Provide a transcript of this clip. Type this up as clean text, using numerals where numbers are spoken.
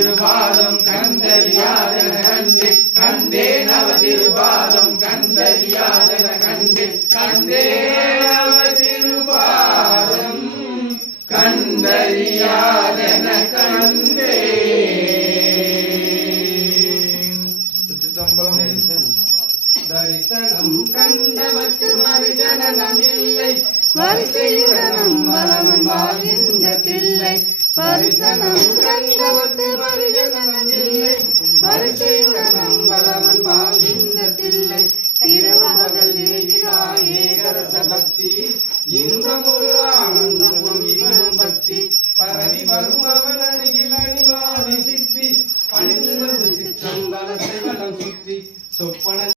திருபாதம் கண்டறியாதன கண்டே கண்டேன் அவர் திருபாதம் கண்டறியாதன கண்டே கண்டேன் அவர் திருபாதம் கண்டறியாதன கண்டே. தரிசனம் கண்டவர்க்கு மறுஜனனம் இல்லை வரிசையுடனும் பலவன் வாழ்கின்ற பிள்ளை. தரிசனம் கண்டவர்க்கு மறுஜனனம் இல்லை வரிசையுடனும் பலவன் வாழ்கின்ற பிள்ளை. திருமகள் ஏகரச பக்தி இன்பம் ஒரு ஆனந்தம் பொங்கிவரும் பக்தி பரவி வரும் அவன் அருகில் அணிவாதி சித்தி பணிந்து வந்து சித்தம் வளத்தை வளம் சுற்றி சொப்பன